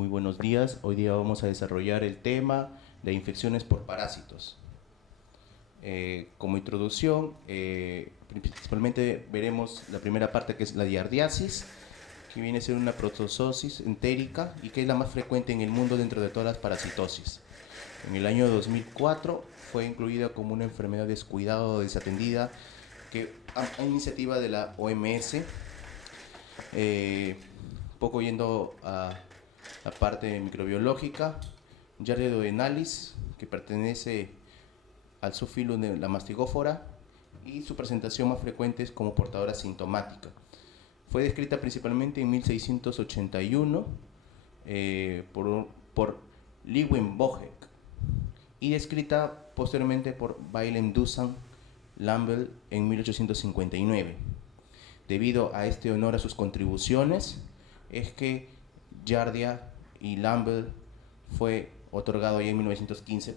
Muy buenos días. Hoy día vamos a desarrollar el tema de infecciones por parásitos. Como introducción, principalmente veremos la primera parte, que es la giardiasis, que viene a ser una protozoosis entérica y que es la más frecuente en el mundo dentro de todas las parasitosis. En el año 2004 fue incluida como una enfermedad descuidada o desatendida, que a iniciativa de la OMS, poco yendo a la parte microbiológica, Giardia duodenalis, que pertenece al subfilo de la mastigófora, y su presentación más frecuente es como portadora sintomática. Fue descrita principalmente en 1681 por Leeuwenhoek y descrita posteriormente por Willem Dusan Lambel en 1859. Debido a este honor a sus contribuciones, es que Giardia y Lambel fue otorgado ya en 1915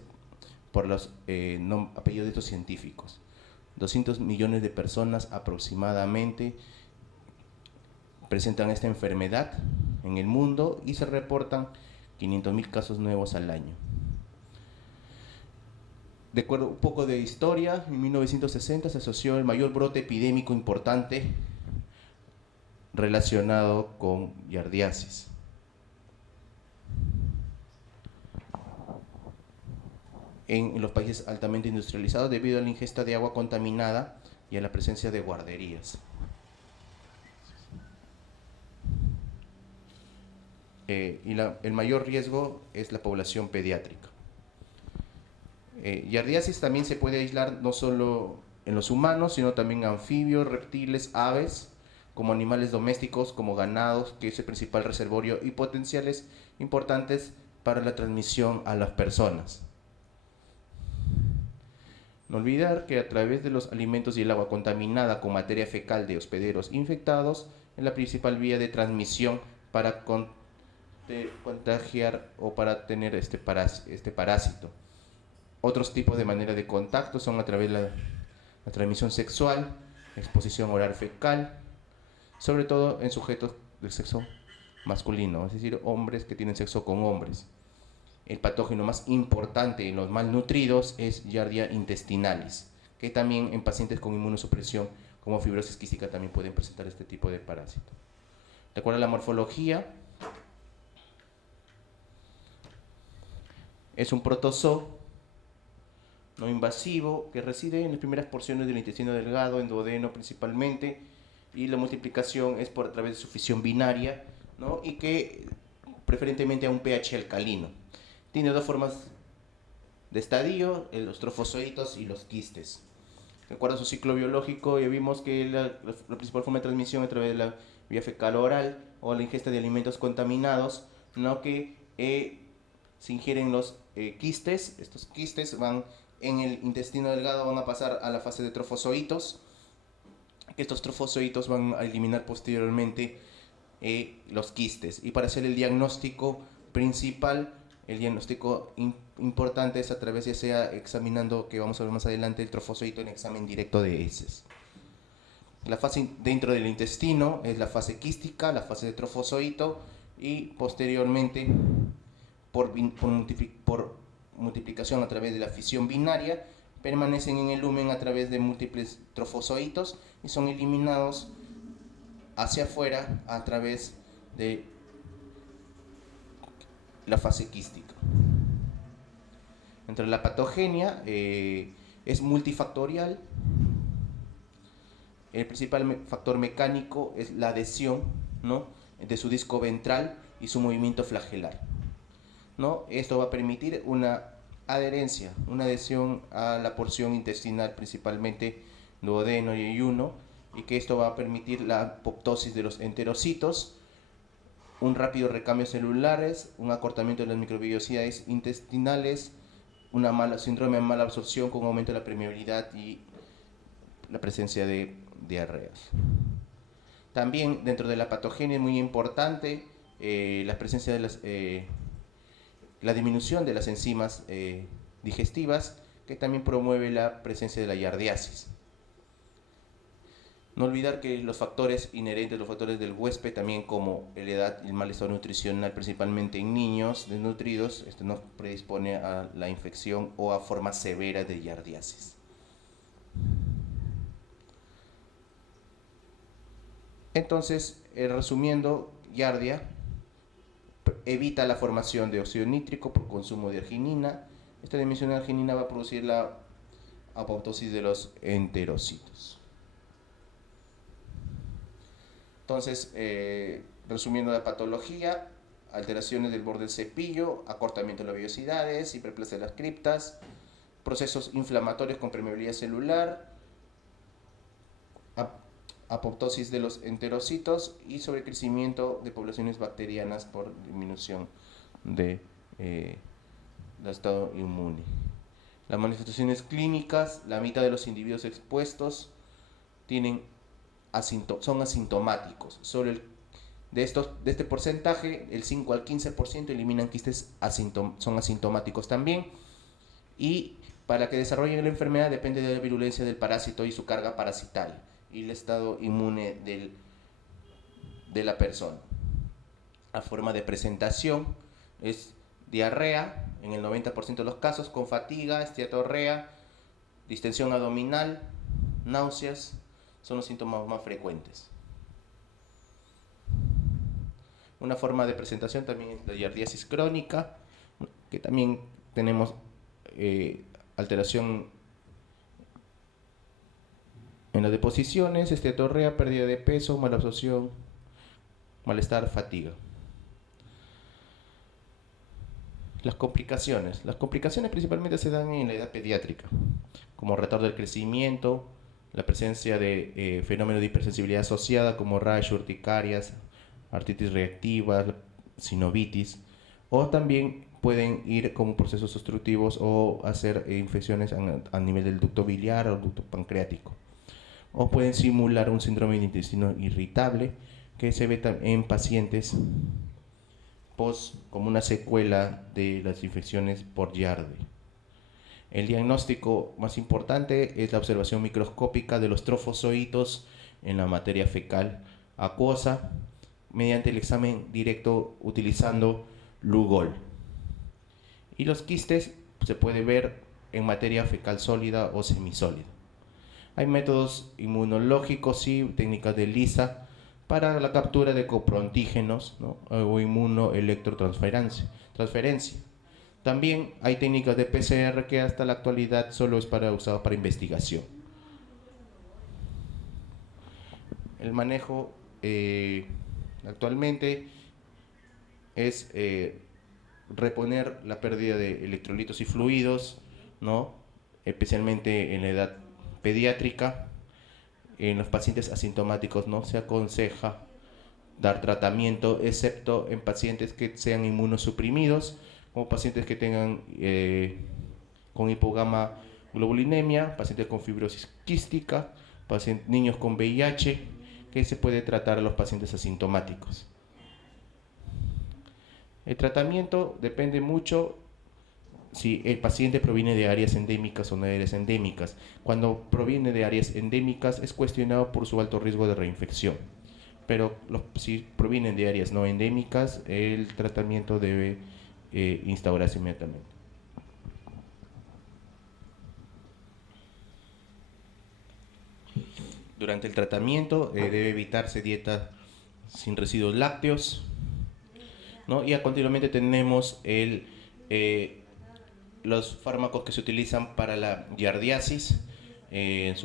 por los apellidos de estos científicos. 200 millones de personas aproximadamente presentan esta enfermedad en el mundo y se reportan 500.000 casos nuevos al año. De acuerdo a un poco de historia, en 1960 se asoció el mayor brote epidémico importante relacionado con giardiasis. En los países altamente industrializados, debido a la ingesta de agua contaminada y a la presencia de guarderías. El mayor riesgo es la población pediátrica. Giardiasis también se puede aislar no solo en los humanos, sino también en anfibios, reptiles, aves, como animales domésticos, como ganados, que es el principal reservorio, y potenciales importantes para la transmisión a las personas. No olvidar que a través de los alimentos y el agua contaminada con materia fecal de hospederos infectados es la principal vía de transmisión para contagiar o para tener este parásito. Otros tipos de manera de contacto son a través de la transmisión sexual, exposición oral fecal, sobre todo en sujetos del sexo masculino, es decir, hombres que tienen sexo con hombres. El patógeno más importante en los malnutridos es Giardia intestinalis, que también en pacientes con inmunosupresión como fibrosis quística también pueden presentar este tipo de parásito. De acuerdo a la morfología, es un protozoo no invasivo que reside en las primeras porciones del intestino delgado, en duodeno principalmente, y la multiplicación es a través de su fisión binaria, ¿no? Y que preferentemente a un pH alcalino. Tiene dos formas de estadio, los trofozoitos y los quistes. De acuerdo a su ciclo biológico, ya vimos que la principal forma de transmisión es a través de la vía fecal oral o la ingesta de alimentos contaminados, ¿no? Que se ingieren los quistes. Estos quistes van en el intestino delgado, van a pasar a la fase de trofozoitos. Estos trofozoitos van a eliminar posteriormente los quistes. Y para hacer el diagnóstico principal, el diagnóstico importante es a través, ya sea examinando, que vamos a ver más adelante, el trofozoito en examen directo de heces. La fase dentro del intestino es la fase quística, la fase de trofozoito, y posteriormente por multiplicación a través de la fisión binaria permanecen en el lumen a través de múltiples trofozoitos y son eliminados hacia afuera a través de la fase quística. Entre la patogenia es multifactorial. El principal factor mecánico es la adhesión, ¿no?, de su disco ventral y su movimiento flagelar, ¿no? Esto va a permitir una adherencia, una adhesión a la porción intestinal, principalmente duodeno y ayuno, y que esto va a permitir la apoptosis de los enterocitos, un rápido recambio celulares, un acortamiento de las microvellosidades intestinales, síndrome de mala absorción con aumento de la permeabilidad y la presencia de diarreas. También dentro de la patogenia es muy importante la presencia de la disminución de las enzimas digestivas, que también promueve la presencia de la giardiasis. No olvidar que los factores inherentes, los factores del huésped, también como la edad y el mal estado nutricional, principalmente en niños desnutridos, nos predispone a la infección o a formas severas de giardiasis. Entonces, resumiendo, giardia evita la formación de óxido nítrico por consumo de arginina. Esta disminución de arginina va a producir la apoptosis de los enterocitos. Entonces, resumiendo la patología, alteraciones del borde del cepillo, acortamiento de las vellosidades, hiperplasia de las criptas, procesos inflamatorios con permeabilidad celular, apoptosis de los enterocitos y sobrecrecimiento de poblaciones bacterianas por disminución del estado inmune. Las manifestaciones clínicas, la mitad de los individuos expuestos son asintomáticos. Solo de este porcentaje, el 5 al 15% eliminan quistes, son asintomáticos también. Y para que desarrollen la enfermedad depende de la virulencia del parásito y su carga parasital y el estado inmune de la persona. La forma de presentación es diarrea, en el 90% de los casos, con fatiga, esteatorrea, distensión abdominal, náuseas, son los síntomas más frecuentes. Una forma de presentación también es la giardiasis crónica, que también tenemos alteración en las deposiciones, esteatorrea, pérdida de peso, malabsorción, malestar, fatiga. Las complicaciones principalmente se dan en la edad pediátrica, como retardo del crecimiento, la presencia de fenómenos de hipersensibilidad asociada como rash, urticarias, artritis reactiva, sinovitis, o también pueden ir como procesos obstructivos o hacer infecciones a nivel del ducto biliar o ducto pancreático. O pueden simular un síndrome de intestino irritable que se ve en pacientes como una secuela de las infecciones por Giardia. El diagnóstico más importante es la observación microscópica de los trofozoitos en la materia fecal acuosa mediante el examen directo utilizando Lugol. Y los quistes se puede ver en materia fecal sólida o semisólida. Hay métodos inmunológicos y técnicas de ELISA para la captura de coproantígenos, ¿no? O inmunoelectrotransferencia. También hay técnicas de PCR que hasta la actualidad solo es usadas para investigación. El manejo actualmente es reponer la pérdida de electrolitos y fluidos, ¿no? Especialmente en la edad pediátrica. En los pacientes asintomáticos no se aconseja dar tratamiento, excepto en pacientes que sean inmunosuprimidos, como pacientes que tengan con hipogamaglobulinemia, pacientes con fibrosis quística, niños con VIH, que se puede tratar a los pacientes asintomáticos. El tratamiento depende mucho si el paciente proviene de áreas endémicas o no de áreas endémicas. Cuando proviene de áreas endémicas es cuestionado por su alto riesgo de reinfección. Pero si provienen de áreas no endémicas, el tratamiento debe instaurarse inmediatamente. Durante el tratamiento debe evitarse dieta sin residuos lácteos, ¿no? Y continuamente tenemos los fármacos que se utilizan para la giardiasis. En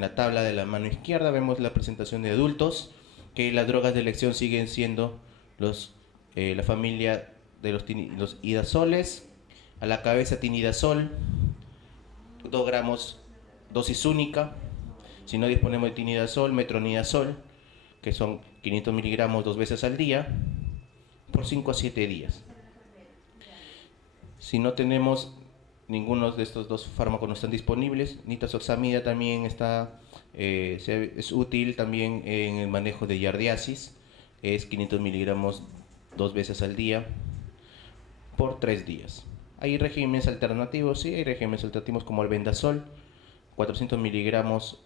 la tabla de la mano izquierda vemos la presentación de adultos, que las drogas de elección siguen siendo la familia de los idazoles. A la cabeza tinidazol, 2 gramos dosis única. Si no disponemos de tinidazol, metronidazol, que son 500 miligramos 2 veces al día, por 5 a 7 días. Si no tenemos ninguno de estos dos fármacos no están disponibles, nitazoxamida también es útil también en el manejo de giardiasis, es 500 miligramos 2 veces al día por 3 días. Hay regímenes alternativos, sí, hay regímenes alternativos como el albendazol, 400 miligramos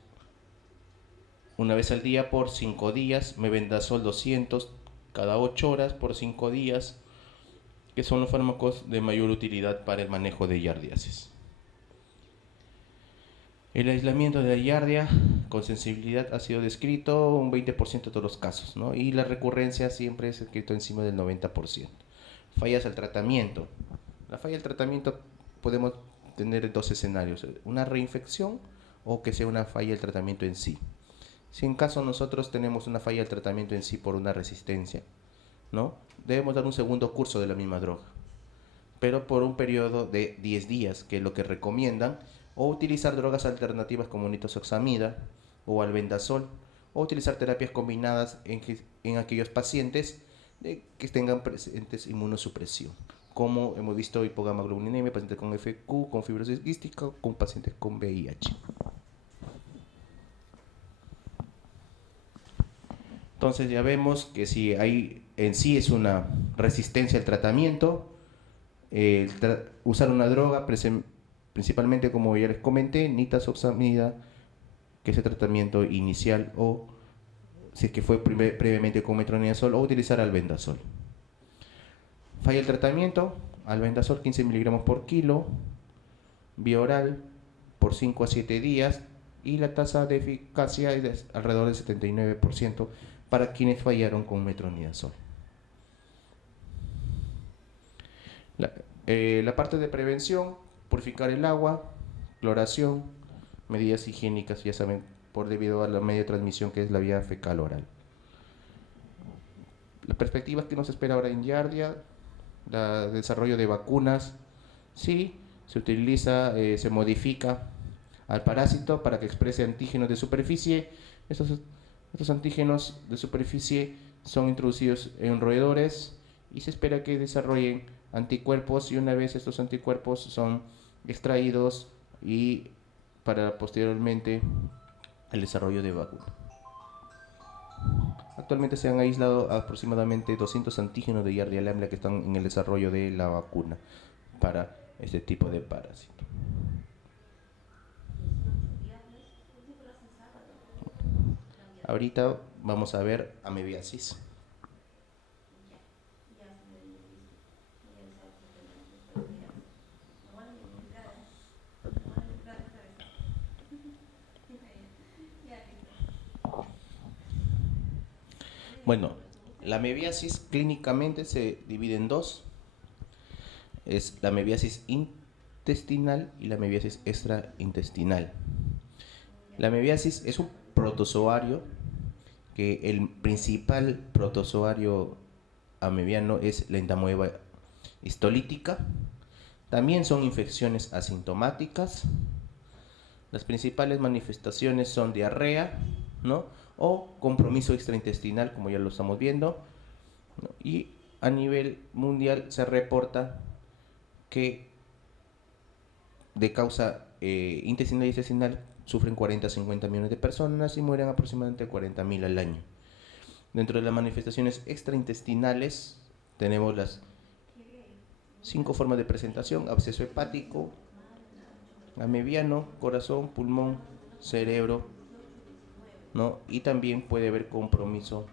una vez al día por 5 días, mebendazol 200 cada 8 horas por 5 días, que son los fármacos de mayor utilidad para el manejo de giardiasis. El aislamiento de la giardia con sensibilidad ha sido descrito un 20% de todos los casos, ¿no? Y la recurrencia siempre es escrito encima del 90%. Fallas al tratamiento. La falla al tratamiento podemos tener dos escenarios, una reinfección o que sea una falla al tratamiento en sí. Si en caso nosotros tenemos una falla al tratamiento en sí por una resistencia, ¿no? Debemos dar un segundo curso de la misma droga, pero por un periodo de 10 días, que es lo que recomiendan, o utilizar drogas alternativas como nitazoxamida o albendazol, o utilizar terapias combinadas en aquellos pacientes que tengan presentes inmunosupresión, como hemos visto hipogamaglobulinemia, pacientes con FQ, con fibrosis quística, con pacientes con VIH. Entonces ya vemos que si hay en sí es una resistencia al tratamiento, usar una droga, principalmente como ya les comenté, nitazoxamida, que es el tratamiento inicial, o si es que fue previamente con metronidazol, o utilizar albendazol. Falla el tratamiento, albendazol 15 miligramos por kilo, vía oral, por 5 a 7 días, y la tasa de eficacia es de alrededor del 79% para quienes fallaron con metronidazol. La parte de prevención, purificar el agua, cloración, medidas higiénicas, ya saben, por debido a la media de transmisión que es la vía fecal oral. Las perspectivas que nos espera ahora en giardia, el desarrollo de vacunas, sí, se utiliza, se modifica al parásito para que exprese antígenos de superficie. Estos antígenos de superficie son introducidos en roedores y se espera que desarrollen anticuerpos, y una vez estos anticuerpos son extraídos y para posteriormente el desarrollo de vacuna. Actualmente se han aislado aproximadamente 200 antígenos de Giardia lamblia que están en el desarrollo de la vacuna para este tipo de parásito. Ahorita vamos a ver amebiasis. Bueno, la amebiasis clínicamente se divide en dos. Es la amebiasis intestinal y la amebiasis extraintestinal. La amebiasis es un protozoario que el principal protozoario amebiano es la entamoeba histolítica. También son infecciones asintomáticas. Las principales manifestaciones son diarrea, ¿no? O compromiso extraintestinal, como ya lo estamos viendo, ¿no? Y a nivel mundial se reporta que de causa intestinal y extraintestinal sufren 40 a 50 millones de personas y mueren aproximadamente 40.000 al año. Dentro de las manifestaciones extraintestinales tenemos las 5 formas de presentación: absceso hepático, amebiano, corazón, pulmón, cerebro, ¿no? Y también puede haber compromiso,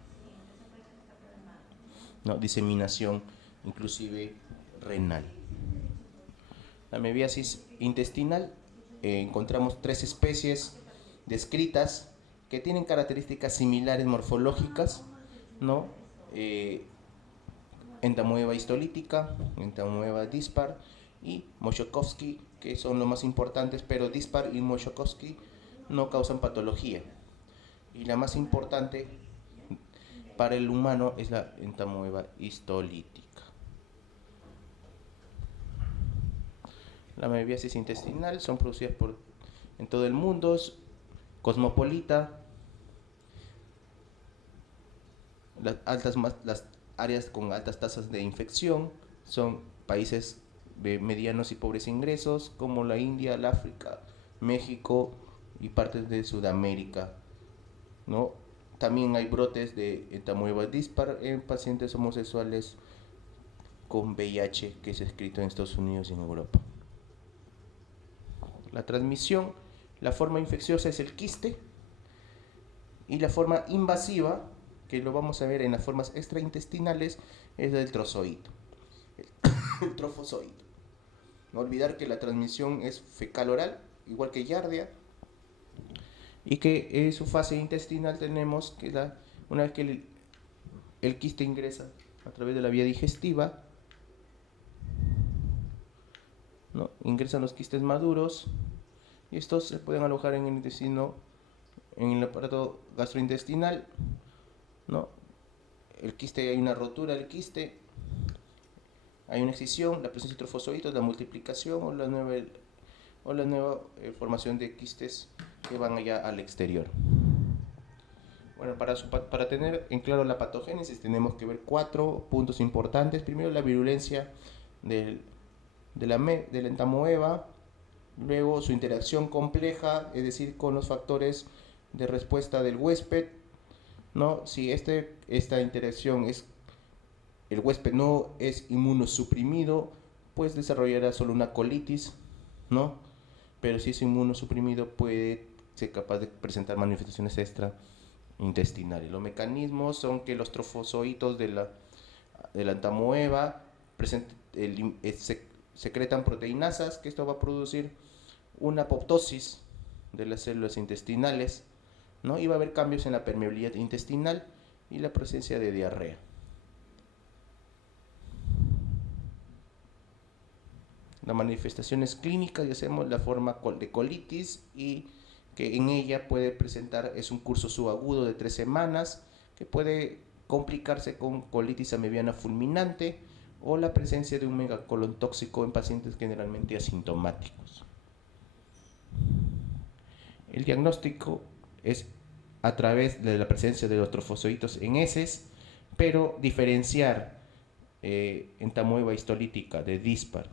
¿no? Diseminación, inclusive renal. La amebiasis intestinal, encontramos 3 especies descritas que tienen características similares morfológicas, ¿no? Entamoeba histolítica, entamoeba dispar y Moshokowski, que son los más importantes, pero dispar y Moshokowski no causan patología. Y la más importante para el humano es la entamoeba histolítica. La amebiasis intestinal son producidas en todo el mundo, es cosmopolita. Las áreas con altas tasas de infección son países de medianos y pobres ingresos, como la India, el África, México y partes de Sudamérica, ¿no? También hay brotes de entamoeba dispar en pacientes homosexuales con VIH, que es escrito en Estados Unidos y en Europa. La transmisión, la forma infecciosa es el quiste, Y la forma invasiva, que lo vamos a ver en las formas extraintestinales, es del trozoito, el trofozoito. No olvidar que la transmisión es fecal-oral, igual que Giardia, y que en su fase intestinal tenemos que una vez que el quiste ingresa a través de la vía digestiva, ¿no? Ingresan los quistes maduros y estos se pueden alojar en el intestino, en el aparato gastrointestinal, ¿no? El quiste, hay una rotura del quiste, hay una excisión, la presencia de trofozoitos, la multiplicación o la nueva formación de quistes que van allá al exterior. Bueno, para tener en claro la patogénesis tenemos que ver 4 puntos importantes. Primero, la virulencia de la entamoeba, luego su interacción compleja, es decir, con los factores de respuesta del huésped, ¿no? Si esta interacción el huésped no es inmunosuprimido, pues desarrollará solo una colitis, ¿no? Pero si es inmunosuprimido puede ser capaz de presentar manifestaciones extraintestinales. Los mecanismos son que los trofozoitos de la entamoeba secretan proteinasas, que esto va a producir una apoptosis de las células intestinales, ¿no? Y va a haber cambios en la permeabilidad intestinal y la presencia de diarrea. Las manifestaciones clínicas, ya hacemos la forma de colitis, y que en ella puede presentar, es un curso subagudo de 3 semanas, que puede complicarse con colitis amebiana fulminante o la presencia de un megacolon tóxico en pacientes generalmente asintomáticos. El diagnóstico es a través de la presencia de los trofozoitos en heces, pero diferenciar entamoeba histolítica de dispar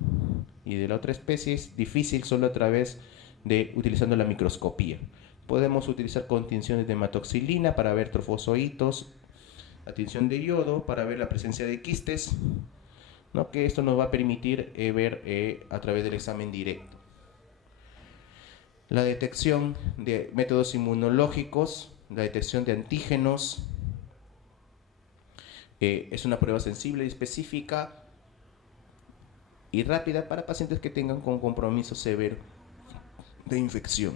y de la otra especie es difícil solo a través de utilizando la microscopía. Podemos utilizar con tinciones de hematoxilina para ver trofozoitos, la tinción de yodo para ver la presencia de quistes, ¿no? Que esto nos va a permitir ver a través del examen directo. La detección de métodos inmunológicos, la detección de antígenos, es una prueba sensible y específica y rápida para pacientes que tengan con compromiso severo de infección.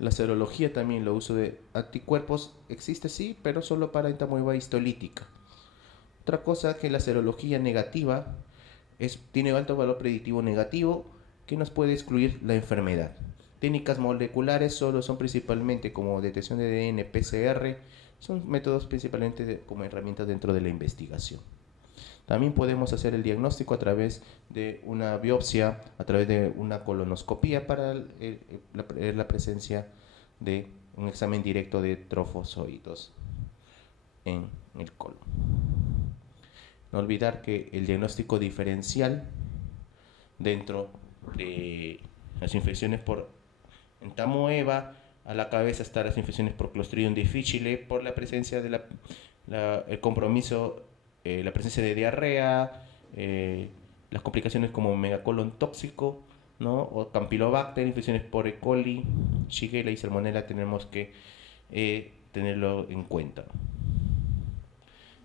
La serología también, el uso de anticuerpos existe, sí, pero solo para entamoeba histolítica. Otra cosa que la serología negativa tiene alto valor predictivo negativo que nos puede excluir la enfermedad. Técnicas moleculares solo son principalmente como detección de ADN, PCR, son métodos principalmente como herramientas dentro de la investigación. También podemos hacer el diagnóstico a través de una biopsia, a través de una colonoscopía para la presencia de un examen directo de trofozoitos en el colon. No olvidar que el diagnóstico diferencial dentro de las infecciones por entamoeba, a la cabeza están las infecciones por Clostridium difficile, por la presencia de el compromiso, la presencia de diarrea, las complicaciones como megacolon tóxico, ¿no? O Campylobacter, infecciones por E. coli, Shigella y Salmonella, tenemos que tenerlo en cuenta.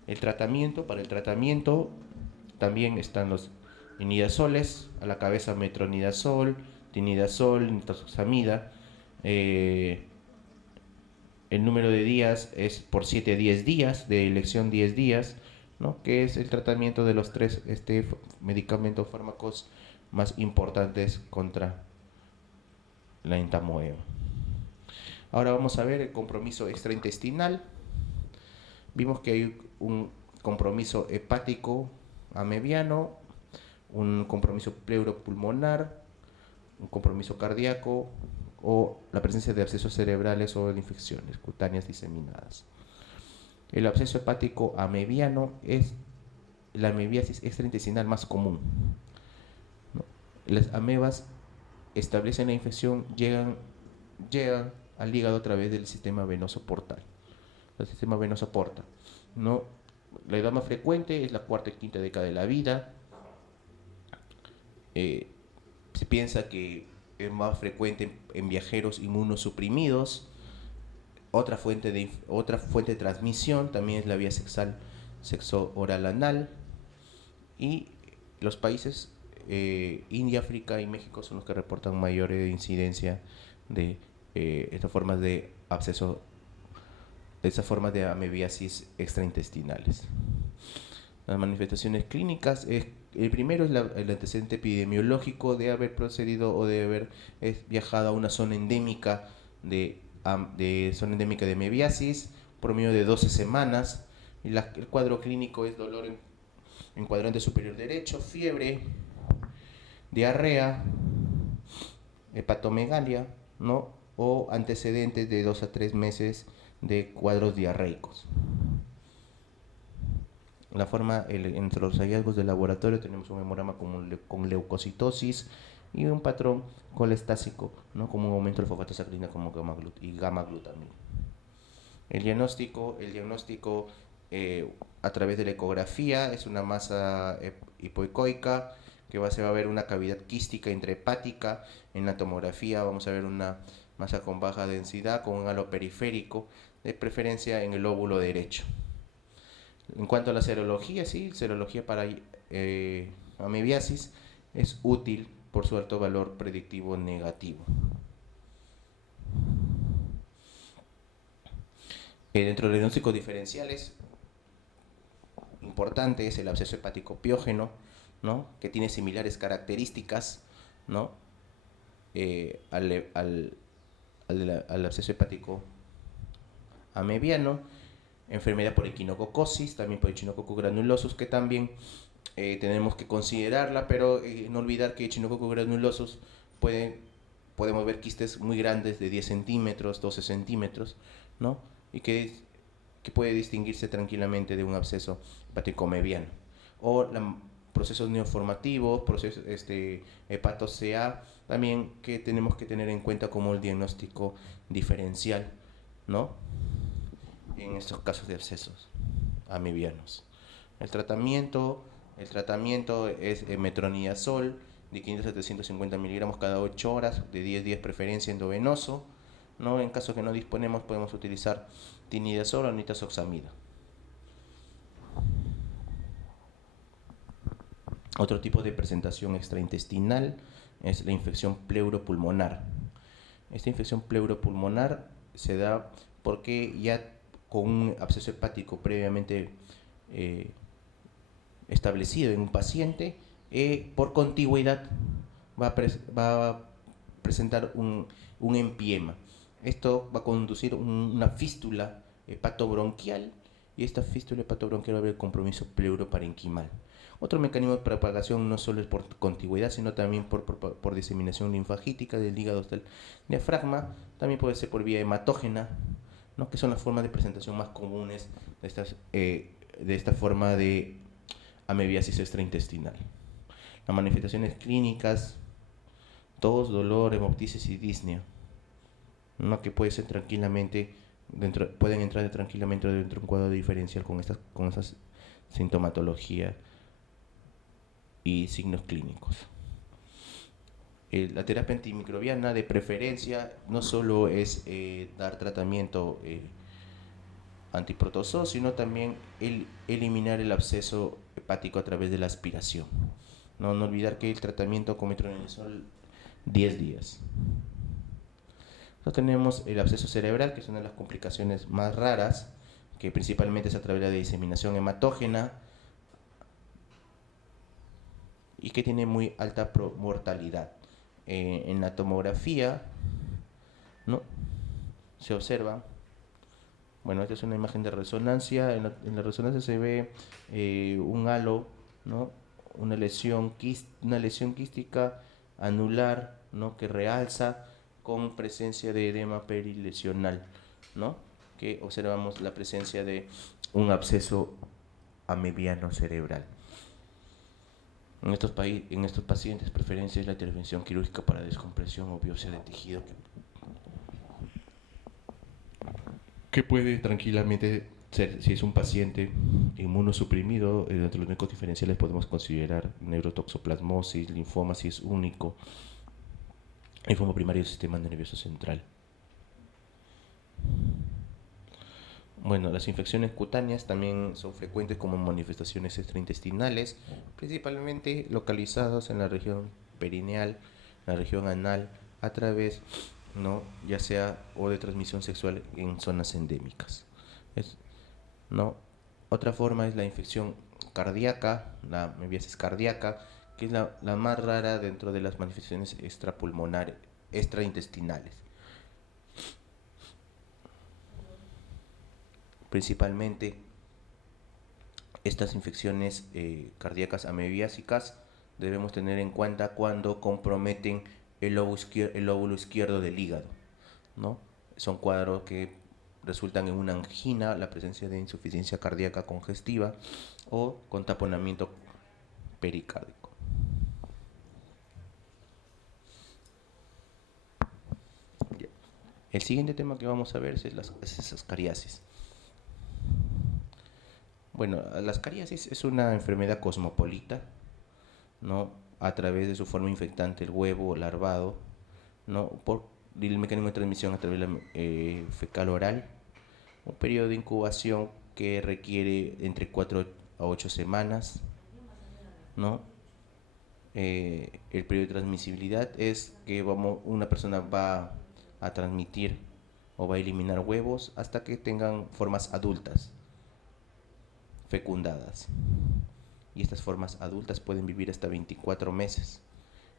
Para el tratamiento también están los inidazoles, a la cabeza metronidazol, tinidazol, nitazoxamida. El número de días es por 7-10 días, de elección 10 días, ¿no? Que es el tratamiento de los 3 medicamentos fármacos más importantes contra la entamoeba. Ahora vamos a ver el compromiso extraintestinal. Vimos que hay un compromiso hepático amebiano, un compromiso pleuropulmonar, un compromiso cardíaco o la presencia de abscesos cerebrales o de infecciones cutáneas diseminadas. El absceso hepático amebiano es la amebiasis extraintestinal más común, ¿no? Las amebas establecen la infección, llegan al hígado a través del sistema venoso portal. El sistema venoso porta, ¿no? La edad más frecuente es la cuarta y quinta década de la vida. Se piensa que es más frecuente en viajeros inmunosuprimidos, Otra fuente de transmisión también es la vía sexual, sexo oral anal. Y los países India, África y México son los que reportan mayor incidencia de estas formas de absceso, de estas formas de amebiasis extraintestinales. Las manifestaciones clínicas, el primero es el antecedente epidemiológico de haber procedido o de haber viajado a una zona endémica de amebiasis, por medio de 12 semanas. Y el cuadro clínico es dolor en cuadrante superior derecho, fiebre, diarrea, hepatomegalia, ¿no? O antecedentes de 2 a 3 meses de cuadros diarreicos. Entre los hallazgos del laboratorio tenemos un hemograma con leucocitosis y un patrón colestásico, ¿no? Como un aumento de fosfatosacrilina y gamma-glutamina. El diagnóstico a través de la ecografía es una masa hipoecoica que se va a ver una cavidad quística intrahepática. En la tomografía vamos a ver una masa con baja densidad con un halo periférico, de preferencia en el lóbulo derecho. En cuanto a la serología, sí, serología para amebiasis es útil por su alto valor predictivo negativo. Dentro de los diagnósticos diferenciales, importante es el absceso hepático piógeno, ¿no? Que tiene similares características, ¿no? al absceso hepático amebiano. Enfermedad por equinococosis, también por echinococcus granulosus, que también tenemos que considerarla, pero no olvidar que echinococcus granulosus podemos ver quistes muy grandes de 10 centímetros, 12 centímetros, ¿no? Y que puede distinguirse tranquilamente de un absceso hepático amebiano. O procesos neoformativos, procesos hepato-CA, también que tenemos que tener en cuenta como el diagnóstico diferencial, ¿no? En estos casos de abscesos amebianos. El tratamiento es metronidazol de 500 a 750 miligramos cada 8 horas, de 10 días preferencia endovenoso, ¿no? En caso que no disponemos podemos utilizar tinidazol o nitazoxamida. Otro tipo de presentación extraintestinal es la infección pleuropulmonar. Esta infección pleuropulmonar se da porque ya con un absceso hepático previamente establecido en un paciente, por contigüidad va a presentar un empiema. Esto va a conducir una fístula hepatobronquial, y esta fístula hepatobronquial va a haber compromiso pleuroparenquimal. Otro mecanismo de propagación no solo es por contigüidad, sino también por diseminación linfagítica del hígado hasta el diafragma. También puede ser por vía hematógena, ¿no? Que son las formas de presentación más comunes de esta forma de amebiasis extraintestinal. Las manifestaciones clínicas: tos, dolor, hemoptisis y disnea, ¿no? Que puede ser pueden entrar tranquilamente dentro de un cuadro diferencial con estas sintomatología y signos clínicos. La terapia antimicrobiana de preferencia no solo es dar tratamiento antiprotozoo, sino también eliminar el absceso hepático a través de la aspiración. No olvidar que el tratamiento con metronidazol 10 días. Entonces tenemos el absceso cerebral, que es una de las complicaciones más raras, que principalmente es a través de la diseminación hematógena y que tiene muy alta mortalidad. En la tomografía, ¿no?, se observa, bueno, esta es una imagen de resonancia. En la resonancia se ve un halo, ¿no?, una lesión quística anular, ¿no?, que realza con presencia de edema perilesional, ¿no?, que observamos la presencia de un absceso amebiano cerebral. En estos pacientes, preferencia es la intervención quirúrgica para descompresión o biopsia de tejido, que puede tranquilamente ser, si es un paciente inmunosuprimido. Dentro de los diagnósticos diferenciales podemos considerar neurotoxoplasmosis, linfoma si es único, linfoma primario del sistema nervioso central. Bueno, las infecciones cutáneas también son frecuentes como manifestaciones extraintestinales, principalmente localizados en la región perineal, la región anal, a través, ¿no? Ya sea o de transmisión sexual en zonas endémicas. Es- ¿No? Otra forma es la infección cardíaca, la mebiasis cardíaca, que es la más rara dentro de las manifestaciones extrapulmonares, extraintestinales. Principalmente estas infecciones cardíacas amebiásicas debemos tener en cuenta cuando comprometen el lóbulo izquierdo del hígado, ¿no? Son cuadros que resultan en una angina, la presencia de insuficiencia cardíaca congestiva o con taponamiento pericárdico. El siguiente tema que vamos a ver es las cariasis. Bueno, las cariasis es una enfermedad cosmopolita, ¿no? A través de su forma infectante, el huevo larvado, ¿no? Por el mecanismo de transmisión a través de la fecal oral, un periodo de incubación que requiere entre 4 a 8 semanas, ¿no? El periodo de transmisibilidad es que una persona va a transmitir o va a eliminar huevos hasta que tengan formas adultas, fecundadas. Y estas formas adultas pueden vivir hasta 24 meses.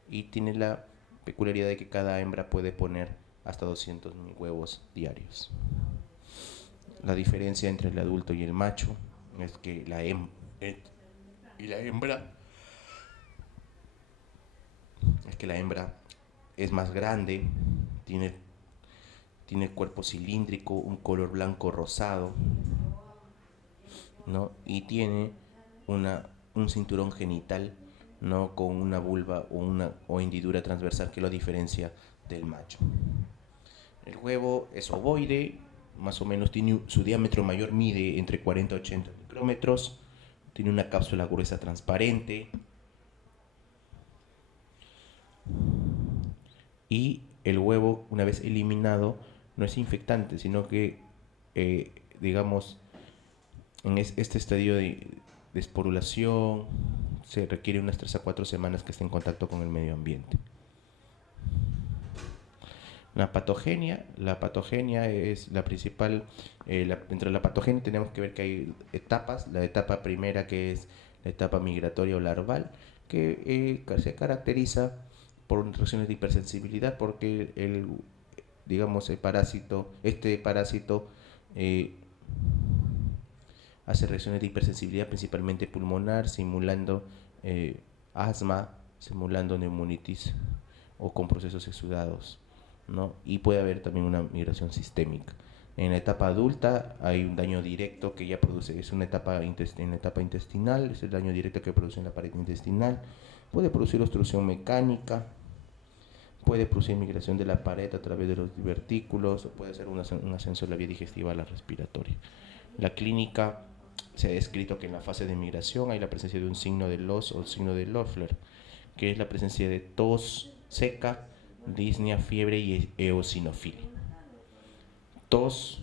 Y tiene la peculiaridad de que cada hembra puede poner hasta 200.000 huevos diarios. La diferencia entre el adulto y el macho es que la hembra es que la hembra es más grande, tiene, tiene el cuerpo cilíndrico, un color blanco rosado, ¿no? Y tiene un cinturón genital, ¿no? Con una vulva o hendidura transversal que lo diferencia del macho. El huevo es ovoide, más o menos tiene su diámetro mayor, mide entre 40 y 80 micrómetros, tiene una cápsula gruesa transparente y el huevo, una vez eliminado, no es infectante, sino que, digamos, en este estadio de esporulación se requiere unas 3 a 4 semanas que esté en contacto con el medio ambiente. La patogenia es la principal, dentro de la patogenia tenemos que ver que hay etapas, la etapa primera que es la etapa migratoria o larval, que se caracteriza por reacciones de hipersensibilidad porque digamos, este parásito eh, hace reacciones de hipersensibilidad principalmente pulmonar, simulando asma, simulando neumonitis o con procesos exudados, ¿no? Y puede haber también una migración sistémica. En la etapa adulta hay un daño directo que ya produce, es una etapa en la etapa intestinal, es el daño directo que produce en la pared intestinal, puede producir obstrucción mecánica, puede producir migración de la pared a través de los divertículos, o puede ser un ascenso de la vía digestiva a la respiratoria. La clínica se ha descrito que en la fase de migración hay la presencia de un signo de Loss o signo de Loeffler, que es la presencia de tos seca, disnea, fiebre y eosinofilia. Tos,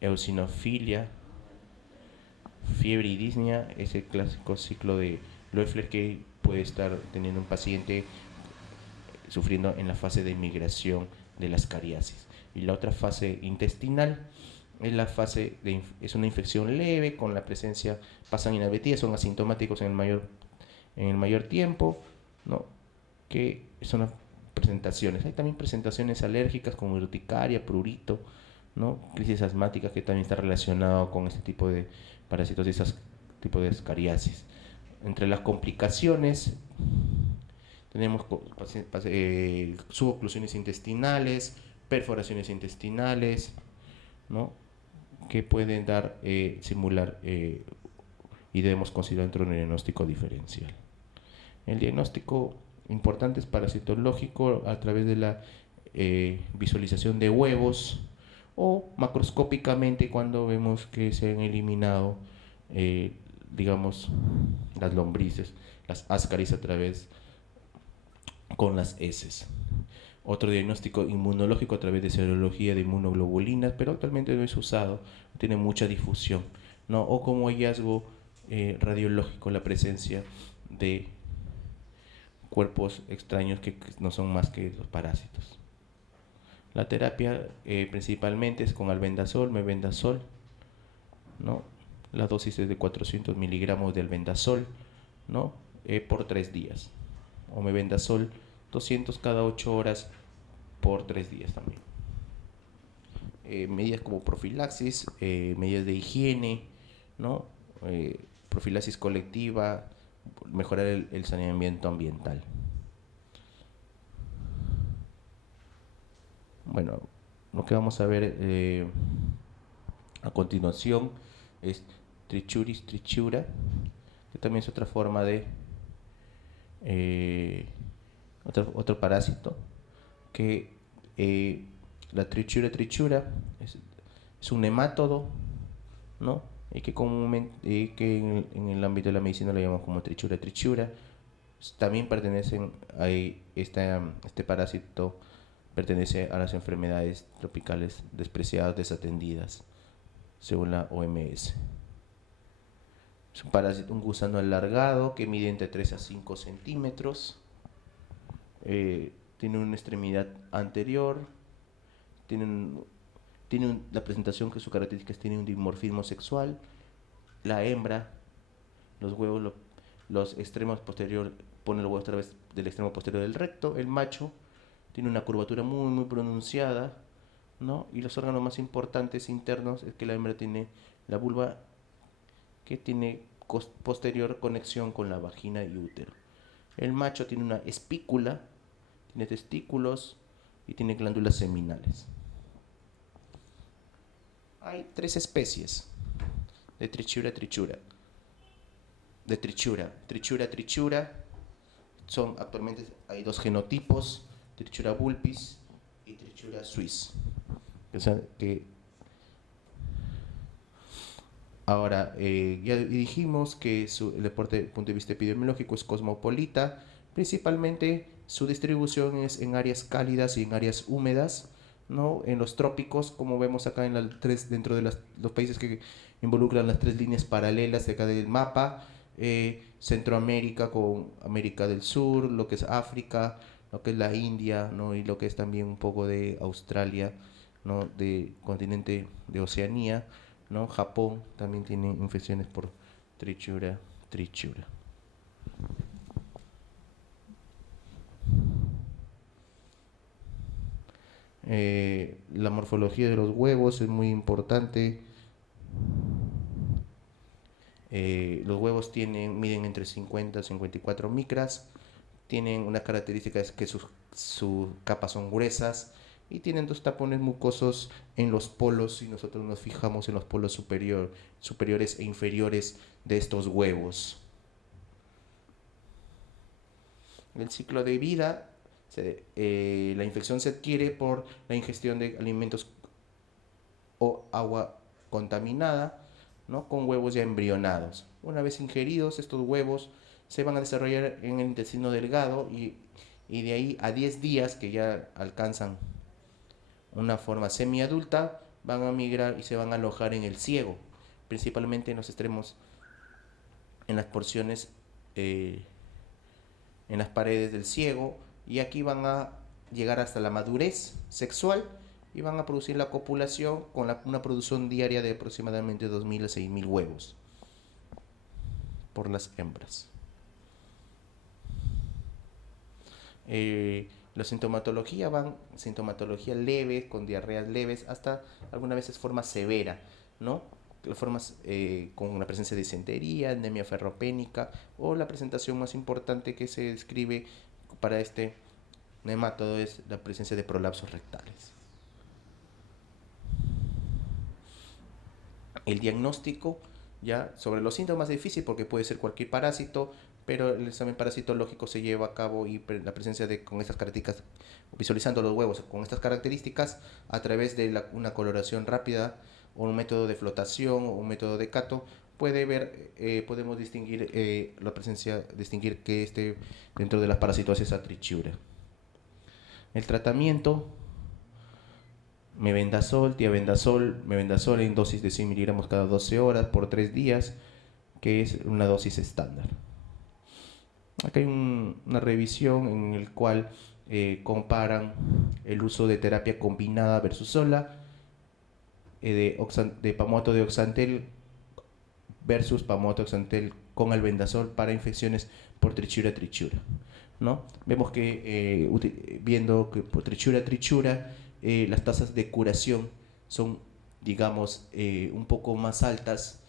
eosinofilia, fiebre y disnea es el clásico ciclo de Loeffler que puede estar teniendo un paciente sufriendo en la fase de migración de las cariasis. Y la otra fase intestinal es es una infección leve con la presencia, pasan inadvertidas, son asintomáticos en el mayor tiempo, ¿no? Que son las presentaciones. Hay también presentaciones alérgicas como urticaria, prurito, ¿no? Crisis asmática que también está relacionado con este tipo de parásitos y este tipo de cariasis. Entre las complicaciones tenemos suboclusiones intestinales, perforaciones intestinales, ¿no? Que pueden simular y debemos considerar dentro de un diagnóstico diferencial. El diagnóstico importante es parasitológico a través de la visualización de huevos o macroscópicamente cuando vemos que se han eliminado, digamos, las lombrices, las ascaris a través con las heces. Otro diagnóstico inmunológico a través de serología de inmunoglobulinas, pero actualmente no es usado, no tiene mucha difusión, ¿no? O como hallazgo radiológico la presencia de cuerpos extraños que no son más que los parásitos. La terapia principalmente es con albendazol, mebendazol, ¿no? La dosis es de 400 miligramos de albendazol, ¿no? Por 3 días. O mebendazol 200 cada 8 horas por 3 días también. Medidas como profilaxis, medidas de higiene, ¿no? Profilaxis colectiva, mejorar el saneamiento ambiental. Bueno, lo que vamos a ver a continuación es Trichuris trichura, que también es otra forma de otro parásito, que la trichura es un nemátodo, ¿no? Y que comúnmente en el ámbito de la medicina lo llamamos como trichura. También pertenecen a este parásito, pertenece a las enfermedades tropicales despreciadas, desatendidas, según la OMS. Es un parásito, un gusano alargado que mide entre 3 a 5 centímetros. Tiene una extremidad anterior, la presentación que sus características tiene un dimorfismo sexual. La hembra, los huevos, los extremos posterior, pone los huevos a través del extremo posterior del recto. El macho tiene una curvatura muy pronunciada, ¿no? Y los órganos más importantes internos es que la hembra tiene la vulva que tiene posterior conexión con la vagina y útero. El macho tiene una espícula, tiene testículos y tiene glándulas seminales. Hay 3 especies de trichura. Actualmente hay 2 genotipos, Trichura vulpis y Trichura suis. O sea, ahora, ya dijimos que el deporte desde el punto de vista epidemiológico es cosmopolita, principalmente su distribución es en áreas cálidas y en áreas húmedas, ¿no? En los trópicos, como vemos acá dentro de los países que involucran las 3 líneas paralelas de acá del mapa, Centroamérica con América del Sur, lo que es África, lo que es la India, ¿no? Y lo que es también un poco de Australia, ¿no? De continente de Oceanía, ¿no? Japón también tiene infecciones por trichura. La morfología de los huevos es muy importante. Los huevos miden entre 50 y 54 micras, tienen una característica es que sus capas son gruesas y tienen 2 tapones mucosos en los polos, si nosotros nos fijamos en los polos superiores e inferiores de estos huevos. El ciclo de vida, la infección se adquiere por la ingestión de alimentos o agua contaminada, ¿no? Con huevos ya embrionados. Una vez ingeridos, estos huevos se van a desarrollar en el intestino delgado y de ahí a 10 días que ya alcanzan una forma semiadulta, van a migrar y se van a alojar en el ciego, principalmente en los extremos, en las porciones, en las paredes del ciego, y aquí van a llegar hasta la madurez sexual y van a producir la copulación con una producción diaria de aproximadamente 2.000 a 6.000 huevos por las hembras. La sintomatología sintomatología leve, con diarreas leves, hasta algunas veces forma severa, ¿no? Formas con la presencia de disentería, anemia ferropénica, o la presentación más importante que se describe para este nemátodo es la presencia de prolapsos rectales. El diagnóstico ya sobre los síntomas es difícil porque puede ser cualquier parásito, pero el examen parasitológico se lleva a cabo y la presencia con estas características, visualizando los huevos con estas características a través de una coloración rápida o un método de flotación o un método de Cato, podemos distinguir distinguir que esté dentro de las parasitosis a trichura. El tratamiento, mebendazol, mebendazol en dosis de 100 miligramos cada 12 horas por 3 días, que es una dosis estándar. Acá hay una revisión en el cual comparan el uso de terapia combinada versus sola, de pamoato de oxantel versus pamoato de oxantel con albendazol para infecciones por trichura trichura, ¿no? Vemos que viendo que por trichura trichura las tasas de curación son, digamos, un poco más altas,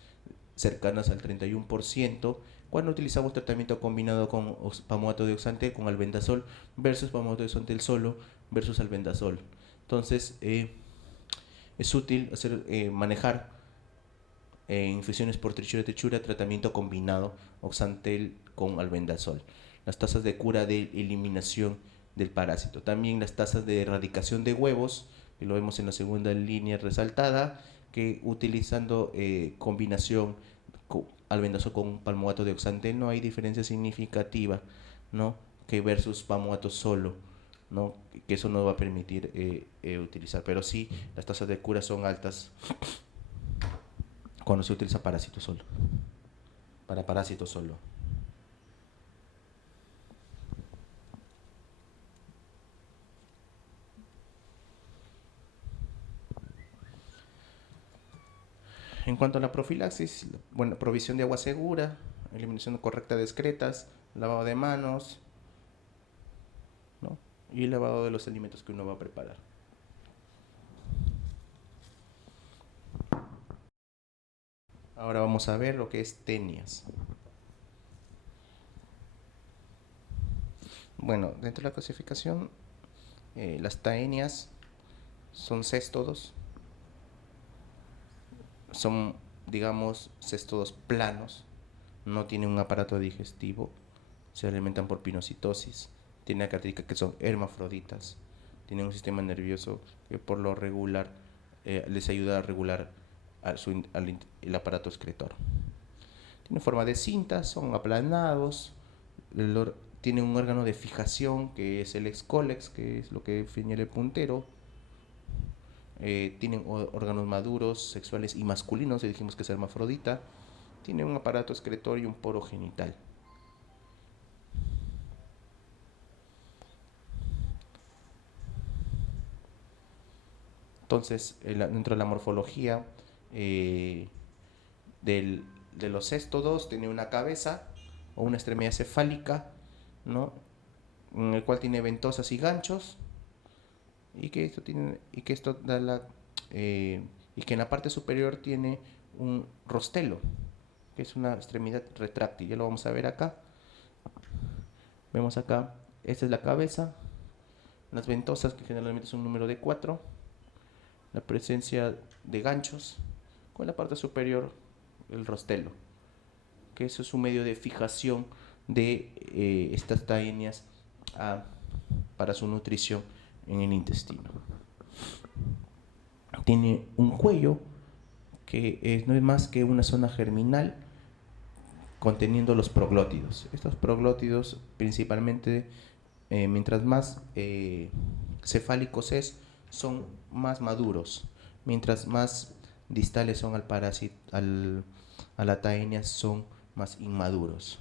cercanas al 31%, cuando utilizamos tratamiento combinado con pamoato de oxantel con albendazol versus pamoato de oxantel solo versus albendazol. Entonces, es útil manejar infecciones por trichura trichura, tratamiento combinado oxantel con albendazol. Las tasas de cura de eliminación del parásito. También las tasas de erradicación de huevos, que lo vemos en la segunda línea resaltada, que utilizando combinación albendazol con palmoato de oxantel no hay diferencia significativa, ¿no? Que versus palmoato solo, ¿no? Que eso no va a permitir utilizar, pero sí las tasas de cura son altas cuando se utiliza parásito solo, para parásito solo. En cuanto a la profilaxis, bueno, provisión de agua segura, eliminación correcta de excretas, lavado de manos, ¿no? Y lavado de los alimentos que uno va a preparar. Ahora vamos a ver lo que es tenias. Bueno, dentro de la clasificación, las taenias son céstodos, son, digamos, céstodos planos, no tienen un aparato digestivo, se alimentan por pinocitosis, tienen la característica que son hermafroditas, tienen un sistema nervioso que por lo regular les ayuda a regular el aparato excretor. Tienen forma de cinta, son aplanados, tienen un órgano de fijación que es el excólex, que es lo que señala el puntero. Tienen órganos maduros, sexuales y masculinos, y dijimos que es hermafrodita. Tiene un aparato excretorio y un poro genital. Entonces, dentro de la morfología de los céstodos, tiene una cabeza o una extremidad cefálica, ¿no? En el cual tiene ventosas y ganchos, y que esto da y que en la parte superior tiene un rostelo, que es una extremidad retráctil. Ya lo vamos a ver acá. Vemos acá, esta es la cabeza, las ventosas, que generalmente son un número de 4, la presencia de ganchos, con la parte superior el rostelo, que eso es un medio de fijación de estas taenias para su nutrición en el intestino. Tiene un cuello que no es más que una zona germinal conteniendo los proglótidos. Estos proglótidos principalmente, mientras más cefálicos son más maduros, mientras más distales son al parásito, a la taenia, son más inmaduros.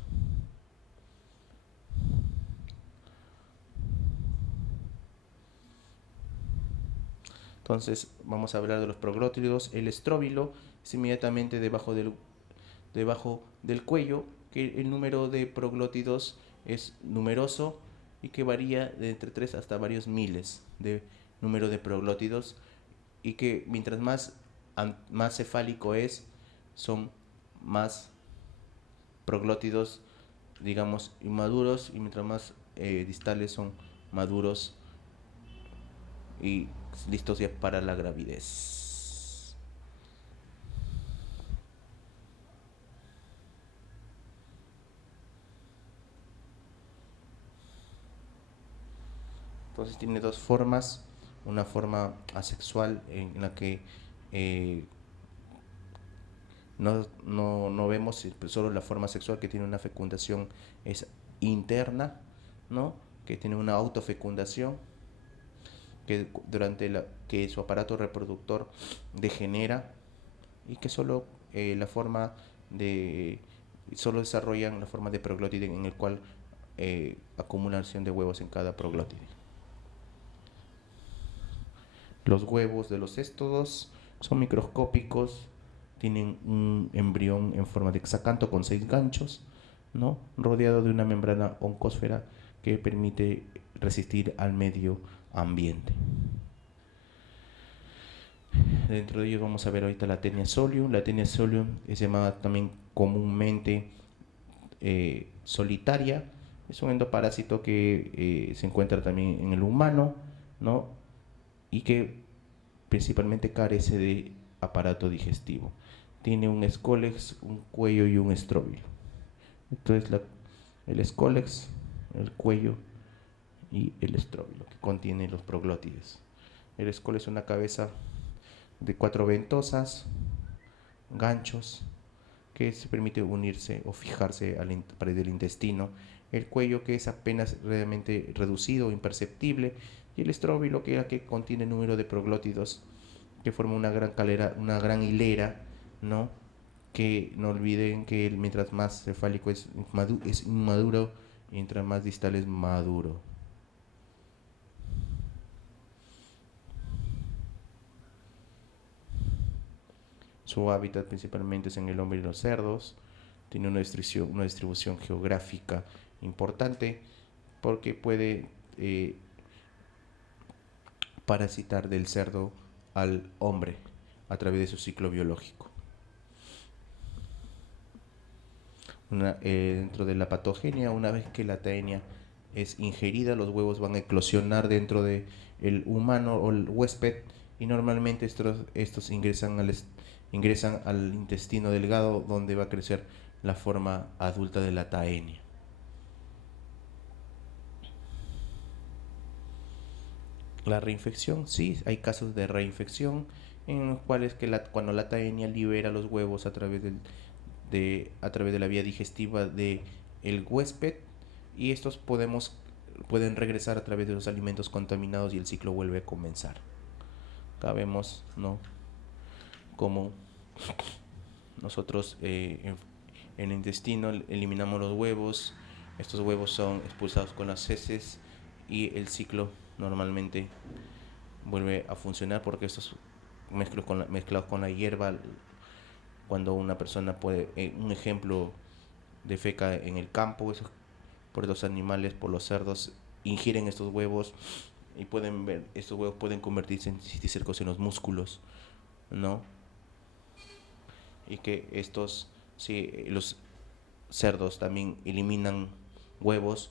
Entonces vamos a hablar de los proglótidos. El estróbilo es inmediatamente debajo del cuello, que el número de proglótidos es numeroso y que varía de entre 3 hasta varios miles de número de proglótidos, y que mientras más cefálico son más proglótidos, digamos, inmaduros, y mientras más distales son maduros y listos ya para la gravidez. Entonces tiene dos formas, una forma asexual en la que no vemos solo la forma sexual, que tiene una fecundación es interna, ¿no? Que tiene una autofecundación, que su aparato reproductor degenera y que solo solo desarrollan la forma de proglótide en el cual acumulación de huevos en cada proglótide. Los huevos de los céstodos son microscópicos, tienen un embrión en forma de hexacanto con 6 ganchos, ¿no? Rodeado de una membrana oncósfera que permite resistir al medio ambiente. Dentro de ellos vamos a ver ahorita la Taenia solium. La Taenia solium es llamada también comúnmente solitaria. Es un endoparásito que se encuentra también en el humano, ¿no? Y que principalmente carece de aparato digestivo. Tiene un escólex, un cuello y un estróbilo. Entonces el escólex, el cuello y el estróbilo, que contiene los proglótides. El escólex es una cabeza de 4 ventosas, ganchos, que se permite unirse o fijarse a la pared del intestino. El cuello, que es apenas realmente reducido o imperceptible, y el estróbilo, que contiene número de proglótidos que forma una gran hilera, ¿no? Que no olviden que mientras más cefálico es inmaduro, mientras más distal es maduro. Su hábitat principalmente es en el hombre y los cerdos. Tiene una distribución geográfica importante porque puede parasitar del cerdo al hombre a través de su ciclo biológico. Dentro de la patogenia, una vez que la Taenia es ingerida, los huevos van a eclosionar dentro del humano o el huésped, y normalmente estos ingresan al intestino delgado, donde va a crecer la forma adulta de la Taenia. La reinfección, sí, hay casos de reinfección en los cuales cuando la Taenia libera los huevos a través de la vía digestiva del huésped, y estos pueden regresar a través de los alimentos contaminados y el ciclo vuelve a comenzar. Acá vemos, ¿no?, cómo nosotros en el intestino eliminamos los huevos. Estos huevos son expulsados con las heces y el ciclo normalmente vuelve a funcionar, porque estos mezclados con la hierba, cuando una persona un ejemplo, defeca en el campo, por los animales, por los cerdos, ingieren estos huevos y estos huevos pueden convertirse en cisticercos en los músculos, ¿no? Y que si los cerdos también eliminan huevos,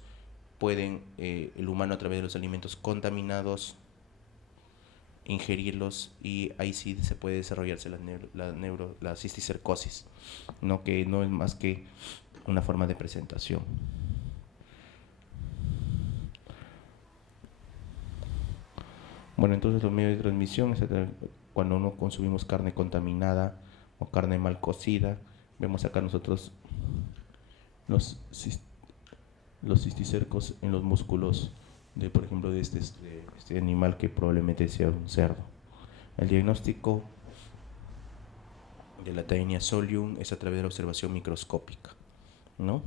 el humano, a través de los alimentos contaminados, ingerirlos, y ahí sí se puede desarrollarse la cisticercosis, ¿no? Que no es más que una forma de presentación. Bueno, entonces los medios de transmisión es cuando no consumimos carne contaminada o carne mal cocida. Vemos acá nosotros los cisticercos en los músculos por ejemplo, de este animal, que probablemente sea un cerdo. El diagnóstico de la Taenia solium es a través de la observación microscópica, ¿no?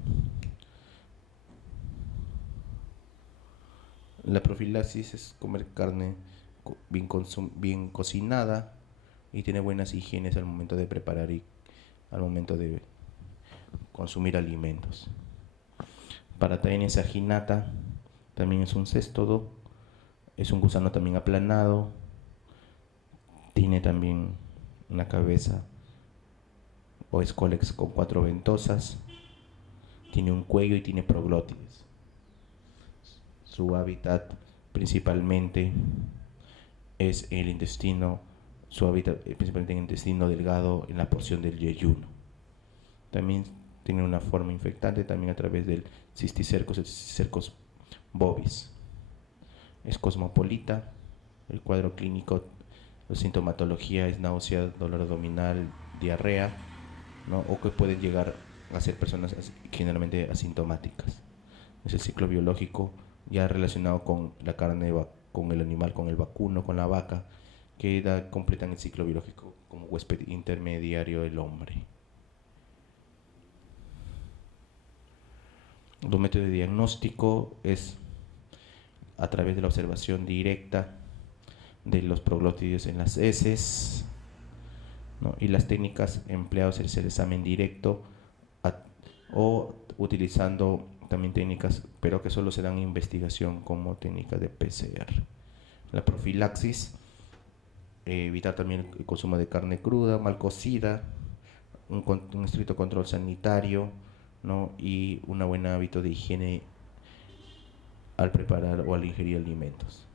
La profilaxis es comer carne bien cocinada y tiene buenas higienes al momento de preparar y al momento de consumir alimentos. Para Taenia saginata también es un céstodo, es un gusano también aplanado, tiene también una cabeza o escólex con 4 ventosas, tiene un cuello y tiene proglótides. Su hábitat principalmente es el intestino, principalmente en el intestino delgado, en la porción del yeyuno. También tiene una forma infectante también a través del cisticercos, el cisticercos bovis. Es cosmopolita. El cuadro clínico, la sintomatología es náusea, dolor abdominal, diarrea, ¿no? O que pueden llegar a ser personas generalmente asintomáticas. Es el ciclo biológico ya relacionado con la carne con el animal, con el vacuno, con la vaca, que completan el ciclo biológico como huésped intermediario del hombre. Los métodos de diagnóstico es a través de la observación directa de los proglótidos en las heces, ¿no? Y las técnicas empleadas es el examen directo o utilizando también técnicas, pero que solo se dan en investigación como técnicas de PCR. La profilaxis, evitar también el consumo de carne cruda, mal cocida, un estricto control sanitario, ¿no? Y un buen hábito de higiene al preparar o al ingerir alimentos.